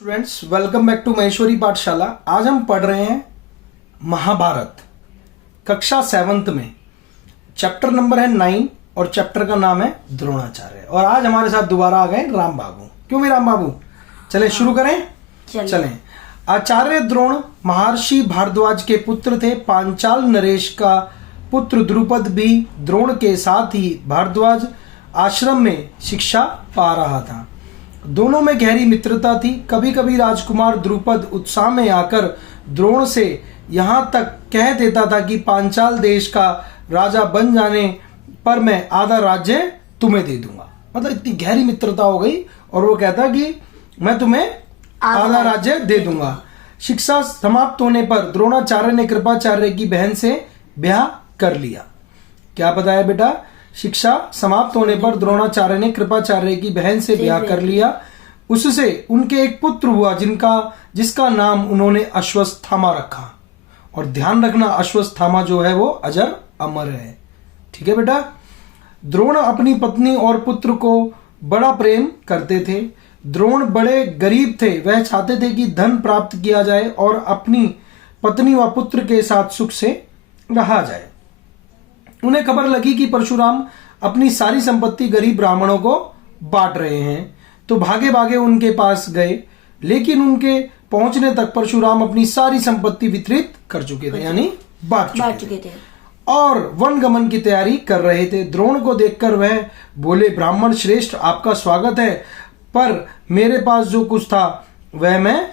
Students, welcome back to Maheshwari पाठशाला। आज हम पढ़ रहे हैं महाभारत कक्षा 7th में। चैप्टर नंबर है 9 और चैप्टर का नाम है द्रोणाचार्य। और आज हमारे साथ दोबारा आ गए राम बाबू। क्यों भाई राम बाबू? चले शुरू करें। चलें। आचार्य द्रोण महर्षि भारद्वाज के पुत्र थे। पांचाल नरेश का पुत्र द्रुपद भी द्रोण के साथ ही भारद्वाज आश्रम में शिक्षा पा रहा था। दोनों में गहरी मित्रता थी। कभी कभी राजकुमार द्रुपद उत्साह में आकर द्रोण से यहाँ तक कह देता था कि पांचाल देश का राजा बन जाने पर मैं आधा राज्य तुम्हें दे दूंगा। मतलब इतनी गहरी मित्रता हो गई और वो कहता कि मैं तुम्हें आधा राज्य दे दूंगा। शिक्षा समाप्त होने पर द्रोणाचार्य ने कृपाचार्य की बहन से ब्याह कर लिया। क्या बताया बेटा? शिक्षा समाप्त होने पर द्रोणाचार्य ने कृपाचार्य की बहन से ब्याह कर लिया। उससे उनके एक पुत्र हुआ जिसका नाम उन्होंने अश्वत्थामा रखा। और ध्यान रखना, अश्वत्थामा जो है वो अजर अमर है। ठीक है बेटा? द्रोण अपनी पत्नी और पुत्र को बड़ा प्रेम करते थे। द्रोण बड़े गरीब थे। वह चाहते थे कि धन प्राप्त किया जाए और अपनी पत्नी व पुत्र के साथ सुख से रहा जाए। उन्हें खबर लगी कि परशुराम अपनी सारी संपत्ति गरीब ब्राह्मणों को बांट रहे हैं, तो भागे भागे उनके पास गए। लेकिन उनके पहुंचने तक परशुराम अपनी सारी संपत्ति वितरित कर चुके थे, यानी बांट चुके थे और वन गमन की तैयारी कर रहे थे। द्रोण को देखकर वह बोले, ब्राह्मण श्रेष्ठ, आपका स्वागत है, पर मेरे पास जो कुछ था वह मैं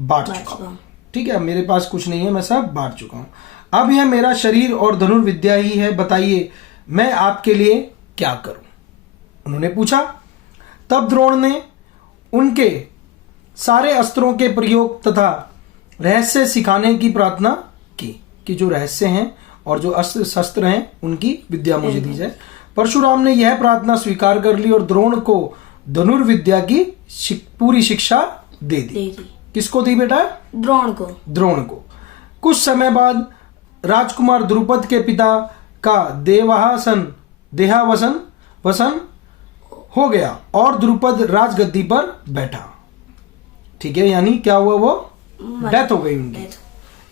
बांट चुका हूं। ठीक है, मेरे पास कुछ नहीं है, मैं सब बांट चुका हूं। अब यह मेरा शरीर और धनुर्विद्या ही है। बताइए मैं आपके लिए क्या करूं? उन्होंने पूछा। तब द्रोण ने उनके सारे अस्त्रों के प्रयोग तथा रहस्य सिखाने की प्रार्थना की कि जो रहस्य हैं और जो अस्त्र शस्त्र हैं उनकी विद्या मुझे दी जाए। परशुराम ने यह प्रार्थना स्वीकार कर ली और द्रोण को धनुर्विद्या की पूरी शिक्षा दे दी। किसको दी बेटा? द्रोण को। कुछ समय बाद राजकुमार द्रुपद के पिता का देहावसन हो गया और द्रुपद राजगद्दी पर बैठा। ठीक है, यानी क्या हुआ? वो डेथ हो गई, उनकी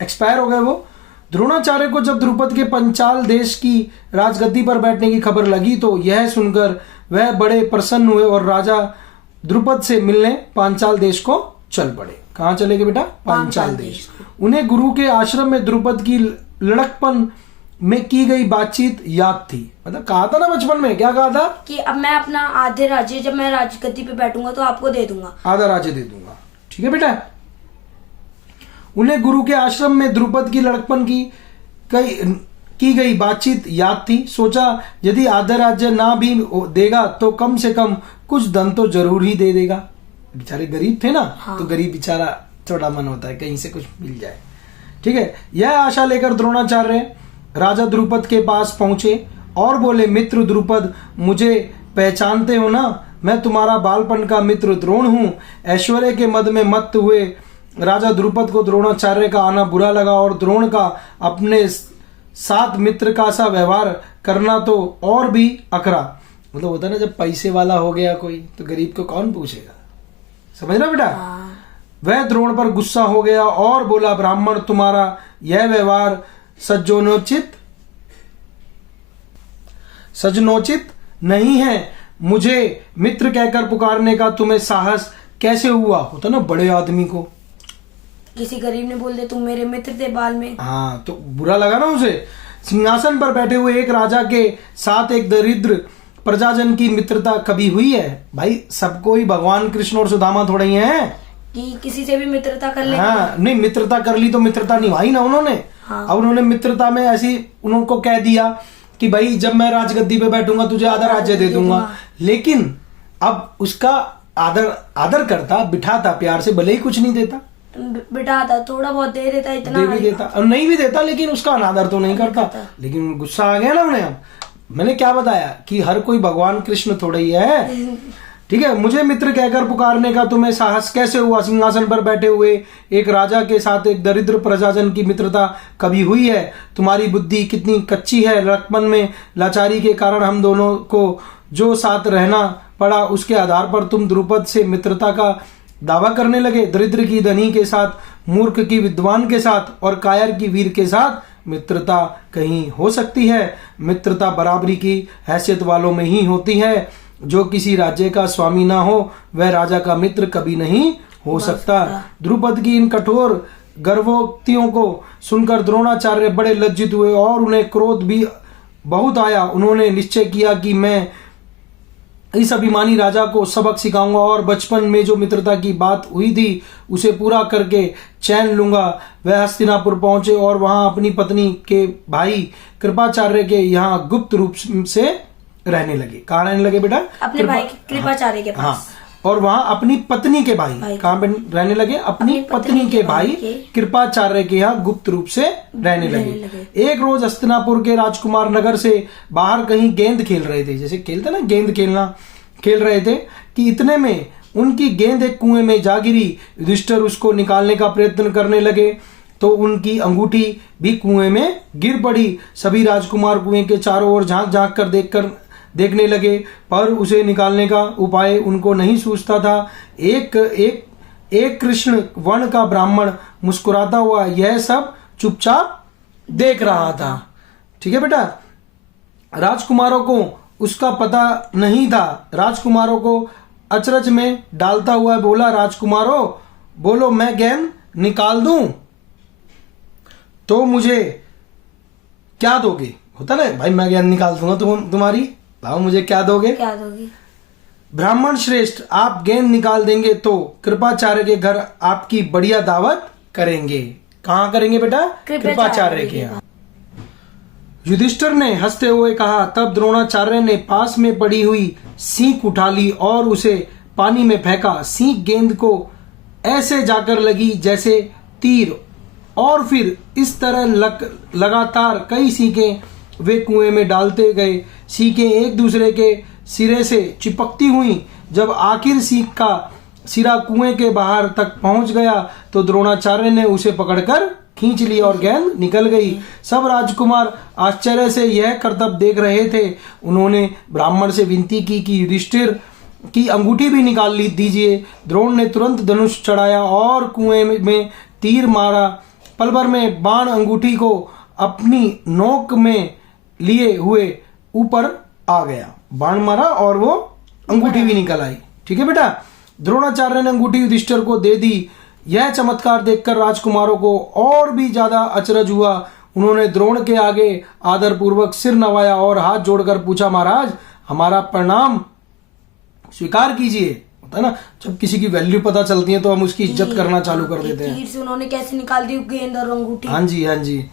एक्सपायर हो गए वो। द्रोणाचार्य को जब द्रुपद के पंचाल देश की राजगद्दी पर बैठने की खबर लगी तो यह सुनकर वह बड़े प्रसन्न हुए और राजा द्रुपद से मिलने पांचाल देश को चल पड़े। कहाँ चले गए बेटा? पांचाल देश। उन्हें गुरु के आश्रम में द्रुपद की लड़कपन में की गई बातचीत याद थी। मतलब कहा था ना बचपन में, क्या कहा था कि अब मैं अपना आधे राज्य, जब मैं राजगद्दी पे बैठूंगा तो आपको दे दूंगा, आधा राज्य दे दूंगा। ठीक है बेटा? उन्हें गुरु के आश्रम में द्रुपद की लड़कपन की गई बातचीत याद थी। सोचा यदि आधा राज्य ना भी देगा तो कम से कम कुछ धन तो जरूर ही दे देगा। बेचारे गरीब थे ना। हाँ। तो गरीब बेचारा थोड़ा मन होता है कहीं से कुछ मिल जाए। ठीक है, यह आशा लेकर द्रोणाचार्य राजा द्रुपद के पास पहुंचे और बोले, मित्र द्रुपद, मुझे पहचानते हो ना? मैं तुम्हारा बालपन का मित्र द्रोण हूं। ऐश्वर्य के मद में मत हुए राजा द्रुपद को द्रोणाचार्य का आना बुरा लगा और द्रोण का अपने साथ मित्र का सा व्यवहार करना तो और भी अकरा। मतलब होता है ना, जब पैसे वाला हो गया कोई तो गरीब को कौन पूछेगा। समझ रहा बेटा? वह द्रोण पर गुस्सा हो गया और बोला, ब्राह्मण, तुम्हारा यह व्यवहार सजनोचित नहीं है। मुझे मित्र कहकर पुकारने का तुम्हें साहस कैसे हुआ? होता ना बड़े आदमी को किसी गरीब ने बोल दे तुम मेरे मित्र थे बाल में, हाँ तो बुरा लगा ना उसे। सिंहासन पर बैठे हुए एक राजा के साथ एक दरिद्र प्रजाजन की मित्रता कभी हुई है? भाई सबको ही भगवान कृष्ण और सुदामा थोड़े ही हैं कि किसी से भी मित्रता कर ले। हाँ, नहीं मित्रता कर ली तो मित्रता निभाई ना उन्होंने। हाँ। अब उन्होंने मित्रता में ऐसी उनको कह दिया कि भाई जब मैं राजगद्दी पे बैठूंगा तुझे आधा राज्य दे दूंगा। लेकिन अब उसका आदर करता, बिठाता प्यार से, भले ही कुछ नहीं देता, बिठाता, थोड़ा बहुत दे देता, इतना दे भी देता और नहीं भी देता, लेकिन उसका अनादर तो नहीं करता। लेकिन गुस्सा आ गया ना उन्हें। अब मैंने क्या बताया कि हर कोई भगवान कृष्ण थोड़ा ही है। ठीक है, मुझे मित्र कहकर पुकारने का तुम्हें साहस कैसे हुआ? सिंहासन पर बैठे हुए एक राजा के साथ एक दरिद्र प्रजाजन की मित्रता कभी हुई है? तुम्हारी बुद्धि कितनी कच्ची है। लड़कपन में लाचारी के कारण हम दोनों को जो साथ रहना पड़ा उसके आधार पर तुम द्रुपद से मित्रता का दावा करने लगे, दरिद्र की धनी के साथ, मूर्ख की विद्वान के साथ और कायर की वीर के साथ मित्रता कहीं हो सकती है? मित्रता बराबरी की हैसियत वालों में ही होती है। जो किसी राज्य का स्वामी ना हो वह राजा का मित्र कभी नहीं हो सकता। द्रुपद की इन कठोर गर्भोक्तियों को सुनकर द्रोणाचार्य बड़े लज्जित हुए और उन्हें क्रोध भी बहुत आया। उन्होंने निश्चय किया कि मैं इस अभिमानी राजा को सबक सिखाऊंगा और बचपन में जो मित्रता की बात हुई थी उसे पूरा करके चैन लूंगा। वह हस्तिनापुर पहुंचे और वहां अपनी पत्नी के भाई कृपाचार्य के यहाँ गुप्त रूप से रहने लगे। कहाँ रहने लगे बेटा? अपने भाई कृपाचार्य के पास। हाँ, और वहां अपनी पत्नी के भाई कहाँ पे रहने लगे? अपनी पत्नी के भाई कृपाचार्य के यहाँ गुप्त रूप से रहने लगे। एक रोज हस्तिनापुर के राजकुमार नगर से बाहर कहीं गेंद खेल रहे थे, जैसे खेलते ना गेंद खेल रहे थे कि इतने में उनकी गेंद एक कुएं में जा गिरी। युधिष्ठिर उसको निकालने का प्रयत्न करने लगे तो उनकी अंगूठी भी कुएं में गिर पड़ी। सभी राजकुमार कुएं के चारों ओर झांक झांक कर देखने लगे पर उसे निकालने का उपाय उनको नहीं सूझता था। एक कृष्ण वर्ण का ब्राह्मण मुस्कुराता हुआ यह सब चुपचाप देख रहा था। ठीक है बेटा, राजकुमारों को उसका पता नहीं था। राजकुमारों को अचरज में डालता हुआ बोला, राजकुमारों बोलो मैं गेंद निकाल दूं तो मुझे क्या दोगे? होता ना भाई, मैं गेंद निकाल दूंगा तुम्हारी, भाव मुझे क्या दोगे? क्या दोगे? ब्राह्मण श्रेष्ठ, आप गेंद निकाल देंगे तो कृपाचार्य के घर आपकी बढ़िया दावत करेंगे। कहाँ करेंगे बेटा? कृपाचार्य के यहाँ। युधिष्ठिर ने हंसते हुए कहा। तब द्रोणाचार्य ने पास में पड़ी हुई सीख उठा ली और उसे पानी में फेंका। सीख गेंद को ऐसे जाकर लगी जैसे तीर और फिर इस तरह लगातार कई सीखें वे कुएं में डालते गए। सीखें एक दूसरे के सिरे से चिपकती हुई। जब आखिर सीख का सिरा कुएं के बाहर तक पहुंच गया तो द्रोणाचार्य ने उसे पकड़कर खींच लिया और गेंद निकल गई। सब राजकुमार आश्चर्य से यह करतब देख रहे थे। उन्होंने ब्राह्मण से विनती की कि युधिष्ठिर की अंगूठी भी निकाल दीजिए। द्रोण ने तुरंत धनुष चढ़ाया और कुएं में तीर मारा। पल भर में बाण अंगूठी को अपनी नोक में लिए हुए ऊपर आ गया। बाण मारा और वो अंगूठी भी निकल आई। ठीक है बेटा, द्रोणाचार्य ने अंगूठी युधिष्ठिर को दे दी। यह चमत्कार देखकर राजकुमारों को और भी ज्यादा अचरज हुआ। उन्होंने द्रोण के आगे आदर पूर्वक सिर नवाया और हाथ जोड़कर पूछा, महाराज हमारा प्रणाम स्वीकार कीजिए। होता है ना, जब किसी की वैल्यू पता चलती है तो हम उसकी इज्जत करना चालू कर देते हैं। तीर से उन्होंने कैसे निकाल दी गेंद और अंगूठी? हाँ जी, हाँ जी।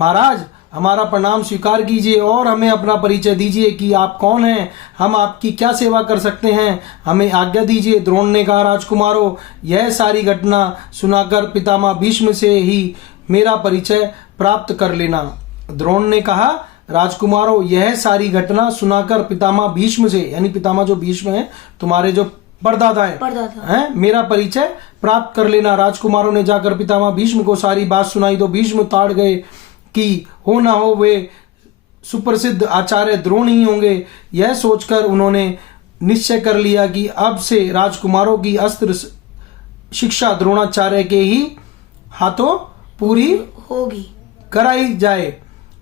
महाराज हमारा प्रणाम स्वीकार कीजिए और हमें अपना परिचय दीजिए कि आप कौन हैं, हम आपकी क्या सेवा कर सकते हैं, हमें आज्ञा दीजिए। द्रोण ने कहा, राजकुमारों यह सारी घटना सुनाकर पितामह भीष्म से ही मेरा परिचय प्राप्त कर लेना। द्रोण ने कहा, राजकुमारों यह सारी घटना सुनाकर पितामह भीष्म से, यानी पितामह जो भीष्म हैं तुम्हारे जो परदादा हैं, मेरा परिचय प्राप्त कर लेना। राजकुमारों ने जाकर पितामह भीष्म को सारी बात सुनाई तो भीष्म ताड़ गए कि हो ना हो वे सुप्रसिद्ध आचार्य द्रोण ही होंगे। यह सोचकर उन्होंने निश्चय कर लिया कि अब से राजकुमारों की अस्त्र शिक्षा द्रोणाचार्य के ही हाथों पूरी होगी कराई जाए।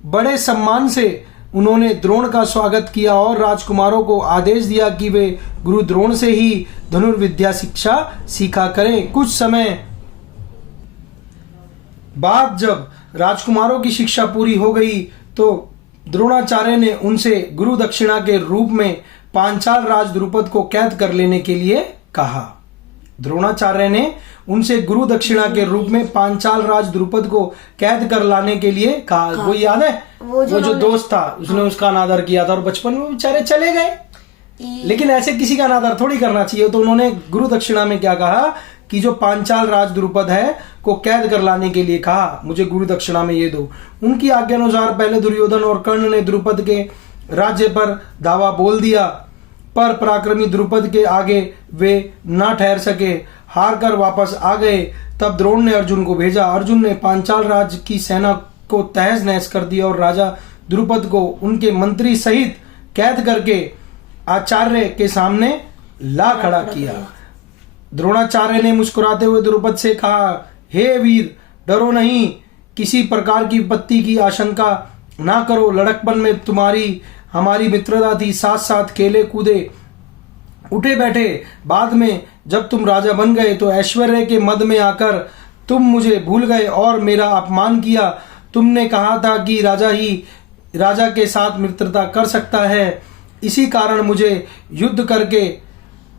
बड़े सम्मान से उन्होंने द्रोण का स्वागत किया और राजकुमारों को आदेश दिया कि वे गुरु द्रोण से ही धनुर्विद्या शिक्षा सीखा करें। कुछ समय बाद जब राजकुमारों की शिक्षा पूरी हो गई तो द्रोणाचार्य ने उनसे गुरु दक्षिणा के रूप में पांचाल राज द्रुपद को कैद कर लेने के लिए कहा। द्रोणाचार्य ने उनसे गुरु दक्षिणा के रूप में पांचाल राज द्रुपद को कैद कर लाने के लिए कहा। वो याद है, वो जो दोस्त था उसने उसका अनादर किया था और बचपन में बेचारे चले गए। लेकिन ऐसे किसी का अनादर थोड़ी करना चाहिए, तो उन्होंने गुरु दक्षिणा में क्या कहा कि जो पांचाल राज द्रुपद है को कैद कर लाने के लिए कहा, मुझे गुरु दक्षिणा में ये दो। उनकी आज्ञा अनुसार पहले दुर्योधन और कर्ण ने द्रुपद के राज्य पर दावा बोल दिया, पर पराक्रमी द्रुपद के आगे वे ना ठहर सके, हार कर वापस आ गए। तब द्रोण ने अर्जुन को भेजा। अर्जुन ने पांचाल राज की सेना को तहस नहस कर दिया और राजा द्रुपद को उनके मंत्री सहित कैद करके आचार्य के सामने ला खड़ा किया। द्रोणाचार्य ने मुस्कुराते हुए द्रुपद से कहा, हे वीर, डरो नहीं, किसी प्रकार की विपत्ति की आशंका ना करो। लड़कपन में तुम्हारी हमारी मित्रता थी, साथ साथ खेले कूदे उठे बैठे। बाद में जब तुम राजा बन गए तो ऐश्वर्य के मद में आकर तुम मुझे भूल गए और मेरा अपमान किया। तुमने कहा था कि राजा ही राजा के साथ मित्रता कर सकता है, इसी कारण मुझे युद्ध करके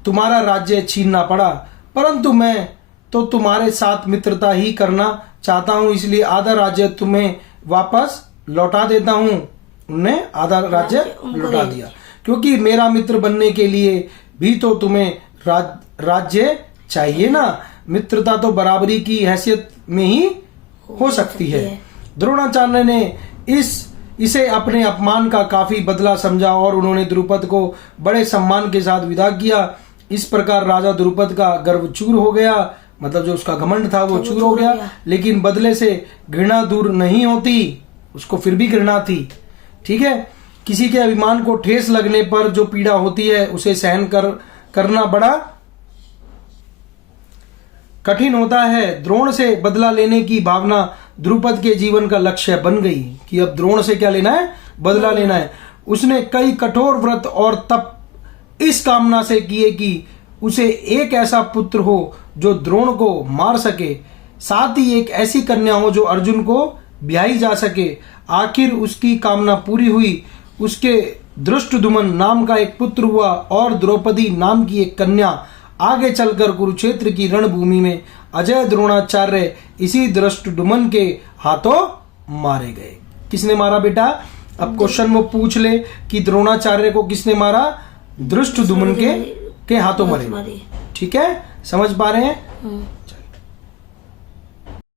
तुम्हारा राज्य छीनना पड़ा। परंतु मैं तो तुम्हारे साथ मित्रता ही करना चाहता हूं, इसलिए आधा राज्य तुम्हें वापस लौटा देता हूं। उन्होंने आधा राज्य लौटा दिया, क्योंकि मेरा मित्र बनने के लिए भी तो तुम्हें राज्य चाहिए ना। मित्रता तो बराबरी की हैसियत में ही हो सकती है। द्रोणाचार्य ने इसे अपने अपमान का काफी बदला समझा और उन्होंने द्रुपद को बड़े सम्मान के साथ विदा किया। इस प्रकार राजा द्रुपद का गर्व चूर हो गया, मतलब जो उसका घमंड था वो चूर हो गया। लेकिन बदले से घृणा दूर नहीं होती, उसको फिर भी घृणा थी। ठीक है, किसी के अभिमान को ठेस लगने पर जो पीड़ा होती है उसे सहन करना बड़ा कठिन होता है। द्रोण से बदला लेने की भावना द्रुपद के जीवन का लक्ष्य बन गई कि अब द्रोण से क्या लेना है, बदला लेना है। उसने कई कठोर व्रत और तप इस कामना से किए कि उसे एक ऐसा पुत्र हो जो द्रोण को मार सके, साथ ही एक ऐसी कन्या हो जो अर्जुन को ब्याही जा सके। आखिर उसकी कामना पूरी हुई। उसके धृष्टद्युम्न नाम का एक पुत्र हुआ और द्रौपदी नाम की एक कन्या। आगे चलकर कुरुक्षेत्र की रणभूमि में अजय द्रोणाचार्य इसी धृष्टद्युम्न के हाथों मारे गए। किसने मारा बेटा? अब क्वेश्चन वो पूछ ले कि द्रोणाचार्य को किसने मारा? धृष्टद्युम्न के हाथों मरे। ठीक है, समझ पा रहे हैं?